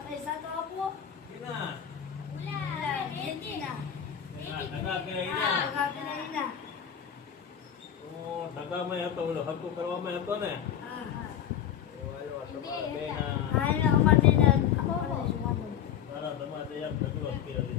પૈસા તો આપો સગામાં હતો ઓલો હરકું કરવામાં હતો ને તારા તમારે ઢગલો જ કર્યો